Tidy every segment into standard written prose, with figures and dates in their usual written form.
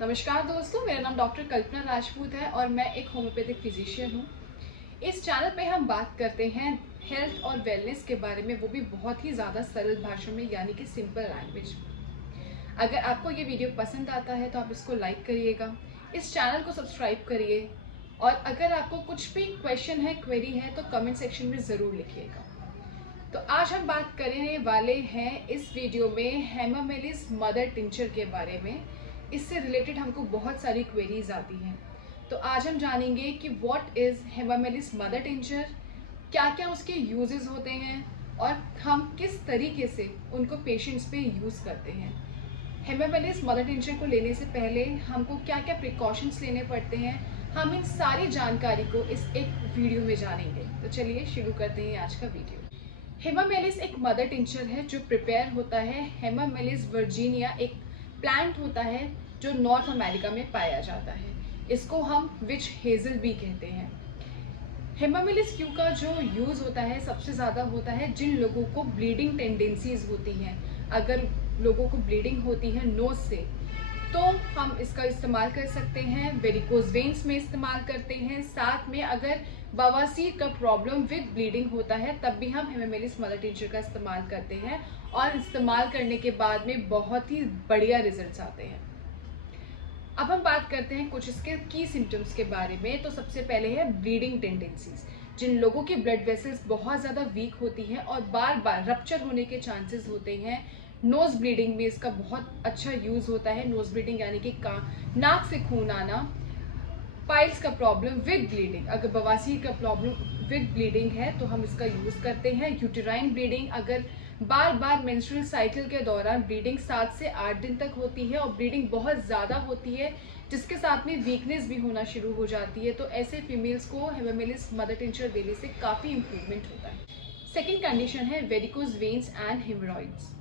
नमस्कार दोस्तों, मेरा नाम डॉक्टर कल्पना राजपूत है और मैं एक होम्योपैथिक फिजिशियन हूँ। इस चैनल पे हम बात करते हैं हेल्थ और वेलनेस के बारे में, वो भी बहुत ही ज़्यादा सरल भाषा में, यानी कि सिंपल लैंग्वेज में। अगर आपको ये वीडियो पसंद आता है तो आप इसको लाइक करिएगा, इस चैनल को सब्सक्राइब करिए और अगर आपको कुछ भी क्वेश्चन है, क्वेरी है तो कमेंट सेक्शन में ज़रूर लिखिएगा। तो आज हम बात करने वाले हैं इस वीडियो में हेमामेलिस मदर टिंचर के बारे में। इससे रिलेटेड हमको बहुत सारी क्वेरीज आती हैं, तो आज हम जानेंगे कि what is hamamelis mother tincture, क्या क्या उसके यूजेस होते हैं और हम किस तरीके से उनको पेशेंट्स पे यूज़ करते हैं। हेमामेलिस मदर टिंचर को लेने से पहले हमको क्या क्या प्रिकॉशंस लेने पड़ते हैं, हम इन सारी जानकारी को इस एक वीडियो में जानेंगे। तो चलिए शुरू करते हैं आज का वीडियो। हेमामेलिस एक मदर टिंचर है जो प्रिपेयर होता है। हेमामेलिस वर्जीनिया एक प्लांट होता है जो नॉर्थ अमेरिका में पाया जाता है। इसको हम विच हेजल भी कहते हैं। हेमामेलिस क्यू का जो यूज़ होता है सबसे ज़्यादा होता है जिन लोगों को ब्लीडिंग टेंडेंसीज होती हैं। अगर लोगों को ब्लीडिंग होती है नोज से तो हम इसका इस्तेमाल कर सकते हैं। वेरिकोज वेन्स में इस्तेमाल करते हैं। साथ में अगर बवासीर का प्रॉब्लम विद ब्लीडिंग होता है तब भी हम हेमामेलिस मदर टिंचर का इस्तेमाल करते हैं और इस्तेमाल करने के बाद में बहुत ही बढ़िया रिजल्ट्स आते हैं। अब हम बात करते हैं कुछ इसके की सिम्टम्स के बारे में। तो सबसे पहले है ब्लीडिंग टेंडेंसीज। जिन लोगों की ब्लड वेसल्स बहुत ज़्यादा वीक होती हैं और बार बार रप्चर होने के चांसेस होते हैं। नोज ब्लीडिंग में इसका बहुत अच्छा यूज़ होता है। नोज ब्लीडिंग यानी कि नाक से खून आना। पाइल्स का प्रॉब्लम विद ब्लीडिंग, अगर बवासीर का प्रॉब्लम विद ब्लीडिंग है तो हम इसका यूज़ करते हैं। यूटेराइन ब्लीडिंग, अगर बार बार मेंस्ट्रुअल साइकिल के दौरान ब्लीडिंग 7 से 8 दिन तक होती है और ब्लीडिंग बहुत ज़्यादा होती है जिसके साथ में वीकनेस भी होना शुरू हो जाती है, तो ऐसे फीमेल्स को हेमामेलिस मदर टिंचर देने से काफ़ी इंप्रूवमेंट होता है। सेकेंड कंडीशन है वेरिकोज वेन्स एंड हेमरॉइड्स।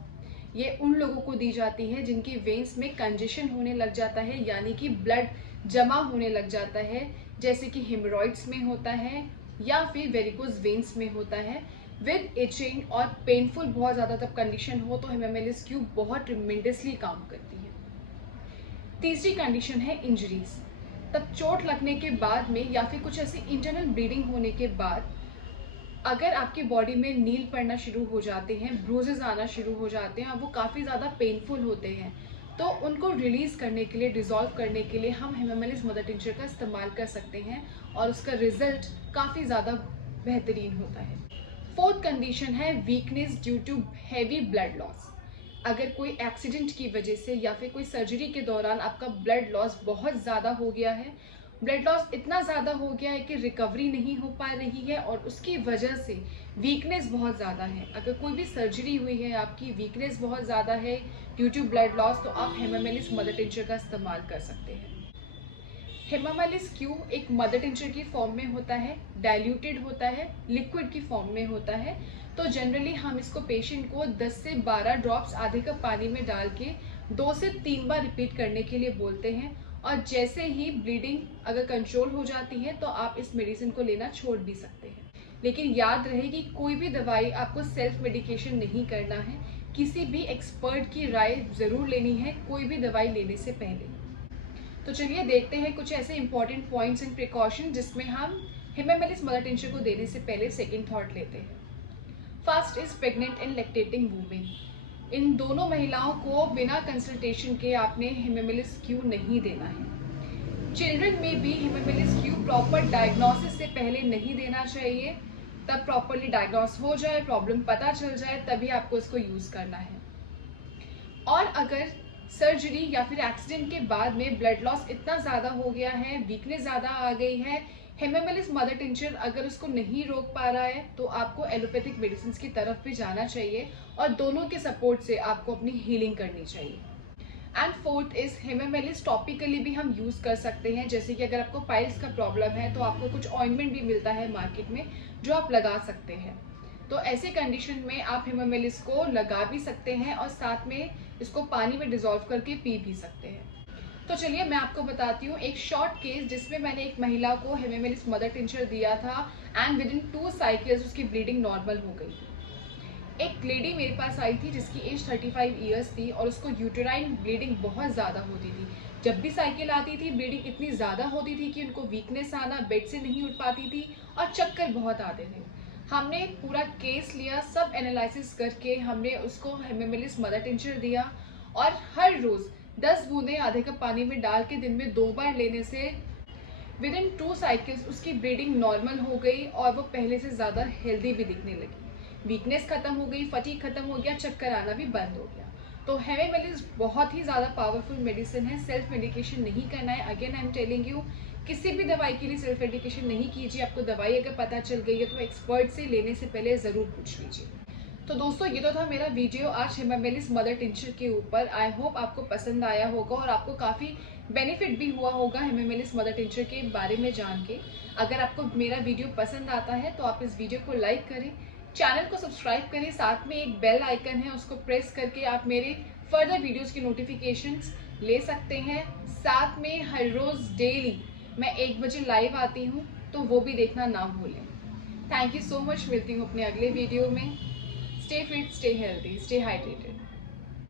ये उन लोगों को दी जाती है जिनकी वेन्स में कंजेशन होने लग जाता है, यानी कि ब्लड जमा होने लग जाता है, जैसे कि हेमरॉइड्स में होता है या फिर वेरिकोज वेन्स में होता है विद इचिंग और पेनफुल बहुत ज़्यादा तब कंडीशन हो तो हेमामेलिस क्यू बहुत ट्रिमेंडसली काम करती है। तीसरी कंडीशन है इंजरीज। तब चोट लगने के बाद में या फिर कुछ ऐसी इंटरनल ब्लीडिंग होने के बाद अगर आपकी बॉडी में नील पड़ना शुरू हो जाते हैं, ब्रूजेस आना शुरू हो जाते हैं और वो काफ़ी ज़्यादा पेनफुल होते हैं, तो उनको रिलीज़ करने के लिए, डिज़ोल्व करने के लिए हम हेमामेलिस मदर टिंचर का इस्तेमाल कर सकते हैं और उसका रिजल्ट काफ़ी ज़्यादा बेहतरीन होता है। फोर्थ कंडीशन है weakness due to heavy blood loss. अगर कोई एक्सीडेंट की वजह से या फिर कोई सर्जरी के दौरान आपका ब्लड लॉस बहुत ज़्यादा हो गया है, ब्लड लॉस इतना ज़्यादा हो गया है कि रिकवरी नहीं हो पा रही है और उसकी वजह से वीकनेस बहुत ज़्यादा है, अगर कोई भी सर्जरी हुई है, आपकी वीकनेस बहुत ज़्यादा है ड्यू टू ब्लड लॉस, तो आप हेमामेलिस मदर टिंचर का इस्तेमाल कर सकते हैं। हेमामेलिस क्यू एक मदर टिंचर की फॉर्म में होता है, डाइल्यूटेड होता है, लिक्विड की फॉर्म में होता है। तो जनरली हम इसको पेशेंट को 10 से 12 ड्रॉप्स आधे कप पानी में डाल के 2 से 3 बार रिपीट करने के लिए बोलते हैं और जैसे ही ब्लीडिंग अगर कंट्रोल हो जाती है तो आप इस मेडिसिन को लेना छोड़ भी सकते हैं। लेकिन याद रहे कि कोई भी दवाई आपको सेल्फ मेडिकेशन नहीं करना है, किसी भी एक्सपर्ट की राय ज़रूर लेनी है कोई भी दवाई लेने से पहले। तो चलिए देखते हैं कुछ ऐसे इंपॉर्टेंट पॉइंट्स एंड प्रिकॉशन जिसमें हम हेमामेलिस मदर टिंचर को देने से पहले सेकेंड थॉट लेते हैं। First is pregnant and lactating women. इन दोनों महिलाओं को बिना कंसल्टेशन के आपने हेमामेलिस क्यू नहीं देना है। चिल्ड्रन में भी हेमामेलिस क्यू प्रॉपर डायग्नोसिस से पहले नहीं देना चाहिए। तब प्रॉपरली डायग्नोस हो जाए, प्रॉब्लम पता चल जाए, तभी आपको इसको यूज़ करना है। और अगर सर्जरी या फिर एक्सीडेंट के बाद में ब्लड लॉस इतना ज़्यादा हो गया है, वीकनेस ज़्यादा आ गई है, हेमामेलिस मदर टिंचर अगर उसको नहीं रोक पा रहा है तो आपको एलोपैथिक मेडिसिन की तरफ भी जाना चाहिए और दोनों के सपोर्ट से आपको अपनी हीलिंग करनी चाहिए। And fourth is hamamelis topically भी हम यूज़ कर सकते हैं, जैसे कि अगर आपको पाइल्स का प्रॉब्लम है तो आपको कुछ ऑइंटमेंट भी मिलता है मार्केट में जो आप लगा सकते हैं। तो ऐसे कंडीशन में आप हेमामेलिस को लगा भी सकते हैं और साथ में इसको पानी में डिजोल्व करके पी भी सकते हैं। तो चलिए मैं आपको बताती हूँ एक शॉर्ट केस जिसमें मैंने एक महिला को हेमामेलिस मदर टिंचर दिया था एंड विद इन 2 साइकिल्स उसकी ब्लीडिंग नॉर्मल हो गई थी। एक लेडी मेरे पास आई थी जिसकी एज 35 ईयर्स थी और उसको यूटेराइन ब्लीडिंग बहुत ज़्यादा होती थी। जब भी साइकिल आती थी ब्लीडिंग इतनी ज़्यादा होती थी कि उनको वीकनेस आना, बेड से नहीं उठ पाती थी और चक्कर बहुत आते थे। हमने पूरा केस लिया, सब एनालिसिस करके हमने उसको हेमामेलिस मदर टिंचर दिया और हर रोज़ 10 बूंदें आधे कप पानी में डाल के दिन में 2 बार लेने से विद इन 2 साइकिल्स उसकी ब्लीडिंग नॉर्मल हो गई और वो पहले से ज़्यादा हेल्दी भी दिखने लगी। वीकनेस खत्म हो गई, फटीग खत्म हो गया, चक्कर आना भी बंद हो गया। तो हेमामेलिस बहुत ही ज़्यादा पावरफुल मेडिसिन है। सेल्फ मेडिकेशन नहीं करना है। Again I am telling you, किसी भी दवाई के लिए सेल्फ मेडिकेशन नहीं कीजिए। आपको दवाई अगर पता चल गई है तो एक्सपर्ट से लेने से पहले ज़रूर पूछ लीजिए। तो दोस्तों ये तो था मेरा वीडियो आज हेमामेलिस मदर टिंचर के ऊपर। आई होप आपको पसंद आया होगा और आपको काफ़ी बेनिफिट भी हुआ होगा हेमामेलिस मदर टिंचर के बारे में जान के। अगर आपको मेरा वीडियो पसंद आता है तो आप इस वीडियो को लाइक करें, चैनल को सब्सक्राइब करें, साथ में एक बेल आइकन है उसको प्रेस करके आप मेरे फर्दर वीडियोज़ की नोटिफिकेशंस ले सकते हैं। साथ में हर रोज़ डेली मैं 1 बजे लाइव आती हूँ, तो वो भी देखना ना भूलें। Thank you so much. मिलती हूँ अपने अगले वीडियो में। Stay fit, stay healthy, stay hydrated.